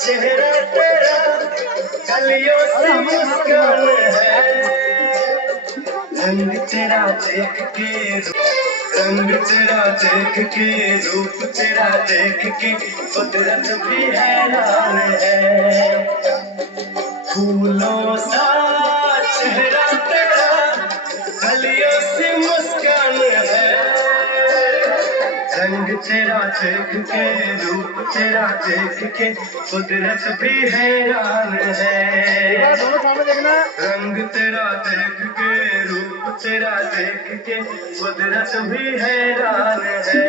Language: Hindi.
चेहरा तेरा कलियों से मुस्कान है। रंग तेरा देख के रंग तेरा देख के रूप तेरा देख के कुदरत भी हैरान है। फूलों सा चेहरा तेरा कलियों से मुस्कान है। रंग तेरा देख के रूप तेरा देख के कुदरत भी हैरान है। रंग तेरा देख के रूप तेरा देख के कुदरत भी हैरान है।